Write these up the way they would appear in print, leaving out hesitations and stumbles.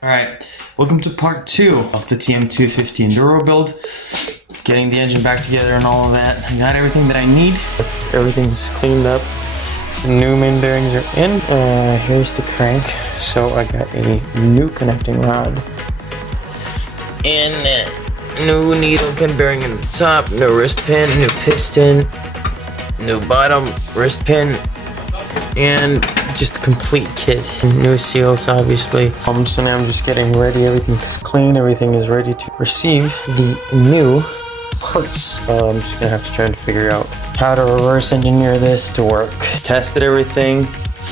Alright, welcome to part 2 of the TM250 Enduro build. Getting the engine back together and all of that. I got everything that I need. Everything's cleaned up. New main bearings are in. Here's the crank. So I got a new connecting rod. And new needle pin bearing in the top. New wrist pin, new piston. New bottom wrist pin. And just a complete kit. New seals, obviously. So now I'm just getting ready. Everything's clean. Everything is ready to receive the new parts. I'm just gonna have to try and figure out how to reverse engineer this to work. Tested everything.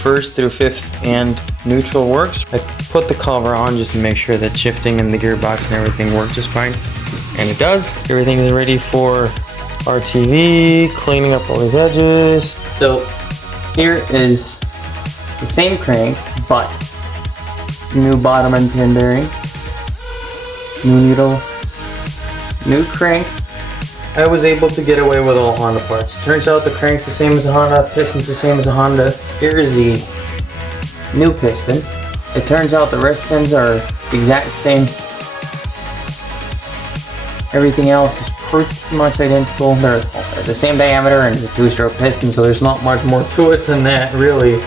First through fifth and neutral works. I put the cover on just to make sure that shifting and the gearbox and everything works just fine. And it does. Everything is ready for RTV. Cleaning up all these edges. So here is the same crank, but new bottom and pin bearing, new needle, new crank. I was able to get away with all Honda parts. Turns out the crank's the same as a Honda, piston's the same as a Honda. Here is the new piston. It turns out the wrist pins are the exact same. Everything else is pretty much identical. They're the same diameter and it's a 2-stroke piston, so there's not much more to it than that, really.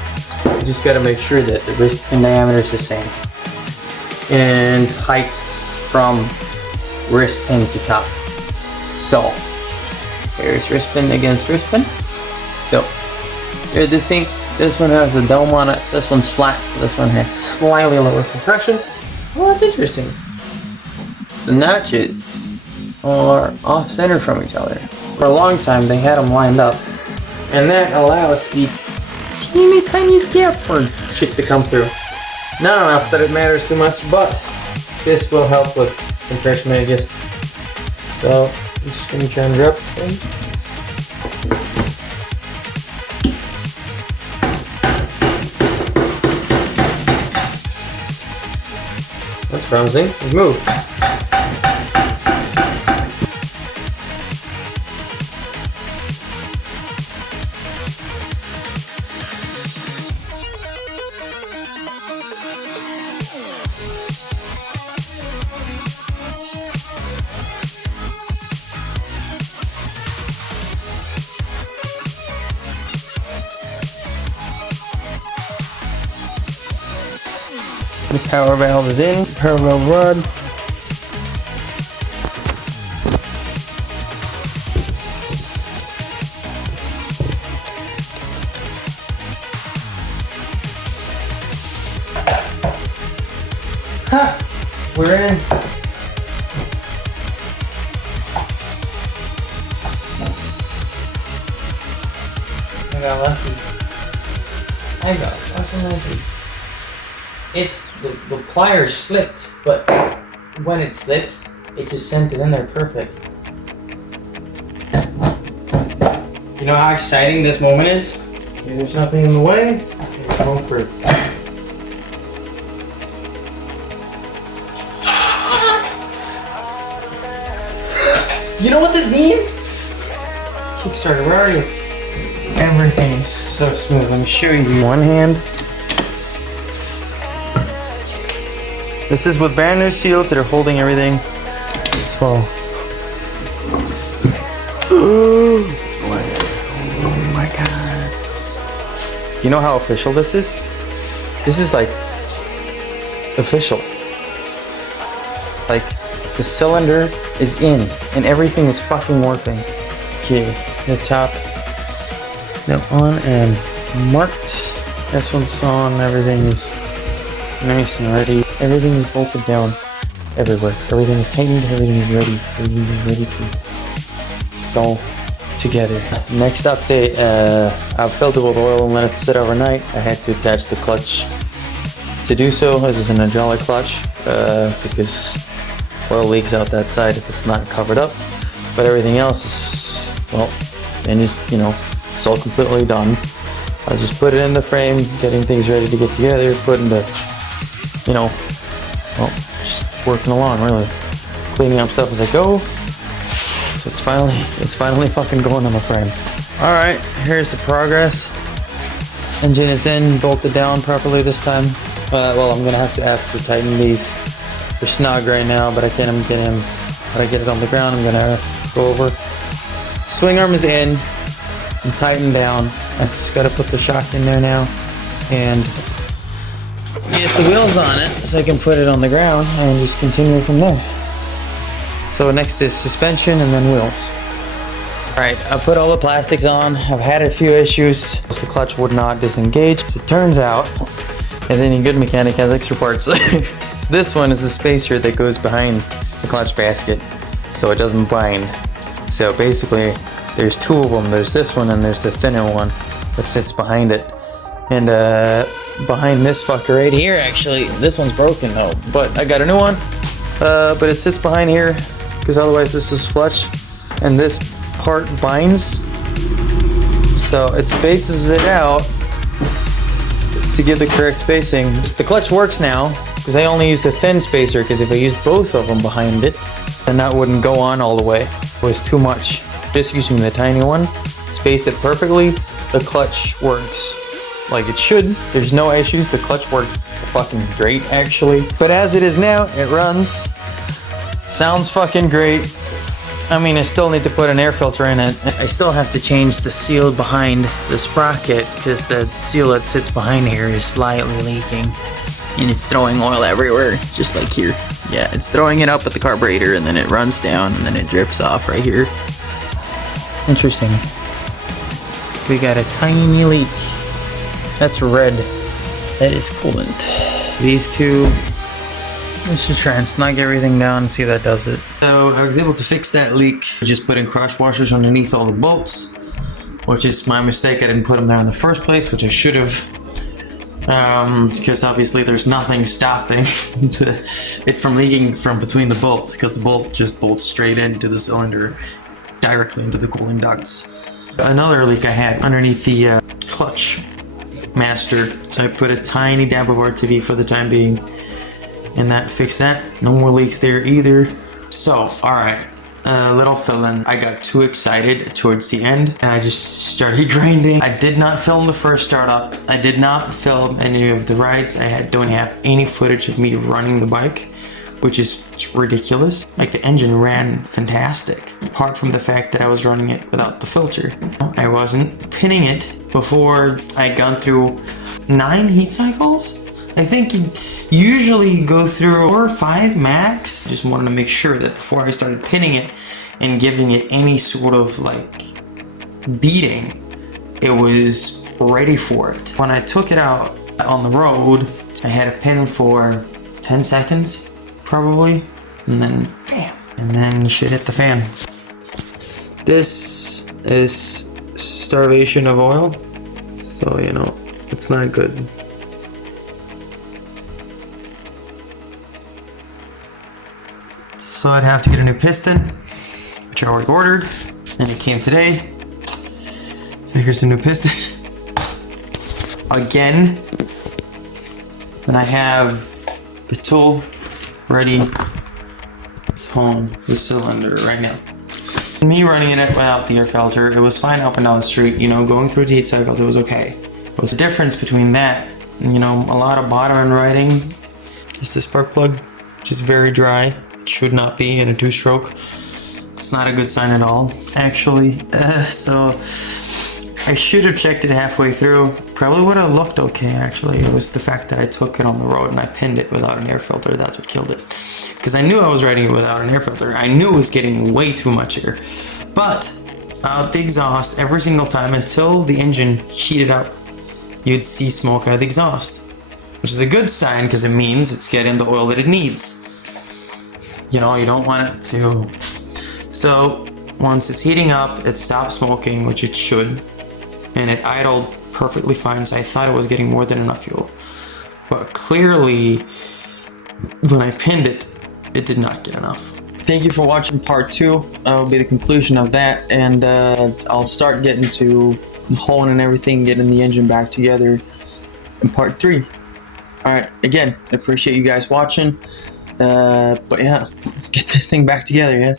You just gotta make sure that the wrist pin diameter is the same. And height from wrist pin to top. So, here's wrist pin against wrist pin. So, they're the same. This one has a dome on it, this one's flat, so this one has slightly lower compression. Well, that's interesting. The notches are off center from each other. For a long time they had them lined up, and that allows the teeny tiny gap for shit to come through. Not enough that it matters too much, but this will help with compression, I guess. So I'm just gonna try and drop this in. That's promising. Move. The power valve is in, power valve rod. Ha! We're in. I got lucky. I got fucking lucky. It's the pliers slipped, but when it slipped, it just sent it in there perfect. You know how exciting this moment is? Okay, there's nothing in the way. We're going for it. Do you know what this means? Kickstarter, where are you? Everything's so smooth. Let me show you. One hand. This is with brand new seals that are holding everything. So, it's bland. Oh my god! Do you know how official this is? This is like official. Like the cylinder is in and everything is fucking working. Okay, the top now on and marked. This one's on. Everything is nice and ready. Everything is bolted down everywhere. Everything is tightened. Everything is ready. Everything is ready to go together. Next update, I've filled it with oil and let it sit overnight. I had to attach the clutch to do so. This is an hydraulic clutch because oil leaks out that side if it's not covered up. But everything else is, well, and just, you know, it's all completely done. I just put it in the frame, getting things ready to get together, putting the, you know, well, just working along, really. Cleaning up stuff as I go. So it's finally fucking going on the frame. Alright, here's the progress. Engine is in, bolted down properly this time. Well, I'm gonna have to tighten these. They're snug right now, but I can't get them. When I get it on the ground, I'm gonna go over. Swing arm is in and tightened down. I just gotta put the shock in there now and get the wheels on it so I can put it on the ground and just continue from there. So next is suspension and then wheels. Alright, I put all the plastics on. I've had a few issues. The clutch would not disengage. As it turns out, as any good mechanic has extra parts. So this one is a spacer that goes behind the clutch basket so it doesn't bind. So basically, there's two of them. There's this one and there's the thinner one that sits behind it. And behind this fucker right here, actually, this one's broken though, but I got a new one. But it sits behind here because otherwise this is flush and this part binds. So it spaces it out to give the correct spacing. The clutch works now because I only used a thin spacer, because if I used both of them behind it, then that wouldn't go on all the way. It was too much. Just using the tiny one, spaced it perfectly. The clutch works like it should. There's no issues. The clutch worked fucking great actually. But as it is now, it runs. Sounds fucking great. I mean, I still need to put an air filter in it. I still have to change the seal behind the sprocket because the seal that sits behind here is slightly leaking. And it's throwing oil everywhere, just like here. Yeah, it's throwing it up at the carburetor and then it runs down and then it drips off right here. Interesting. We got a tiny leak. That's red. That is coolant. These two. Let's just try and snug everything down and see if that does it. So I was able to fix that leak. Just putting cross washers underneath all the bolts, which is my mistake. I didn't put them there in the first place, which I should have. Because obviously there's nothing stopping it from leaking from between the bolts, because the bolt just bolts straight into the cylinder, directly into the cooling ducts. Another leak I had underneath the clutch master, so I put a tiny dab of RTV for the time being, and that fixed that. No more leaks there either. So, alright, a little fill-in. I got too excited towards the end and I just started grinding. I did not film the first startup. I did not film any of the rides. Don't have any footage of me running the bike, which is ridiculous. Like, the engine ran fantastic, apart from the fact that I was running it without the filter. I wasn't pinning it before I'd gone through 9 heat cycles. I think you usually go through 4 or 5 max. Just wanted to make sure that before I started pinning it and giving it any sort of like beating, it was ready for it. When I took it out on the road, I had a pin for 10 seconds probably, and then bam, and then shit hit the fan. This is starvation of oil, so you know, it's not good. So I'd have to get a new piston, which I already ordered, and it came today. So here's some new pistons. Again, and I have the tool ready to hone the cylinder right now. Me running it without the air filter, it was fine up and down the street, you know, going through the heat cycles, it was okay. It was the difference between that and, you know, a lot of bottom end riding is the spark plug, which is very dry. Should not be in a 2-stroke. It's not a good sign at all, actually. So I should have checked it halfway through. Probably would have looked okay, actually. It was the fact that I took it on the road and I pinned it without an air filter. That's what killed it. Because I knew I was riding it without an air filter. I knew it was getting way too much air. But out the exhaust, every single time until the engine heated up, you'd see smoke out of the exhaust, which is a good sign because it means it's getting the oil that it needs. You know, you don't want it to. So once it's heating up, it stopped smoking, which it should, and it idled perfectly fine. So I thought it was getting more than enough fuel, but clearly when I pinned it, it did not get enough. Thank you for watching part 2. That'll be the conclusion of that, and I'll start getting to honing everything, getting the engine back together in part 3. Alright, again, I appreciate you guys watching. But yeah, let's get this thing back together, yeah.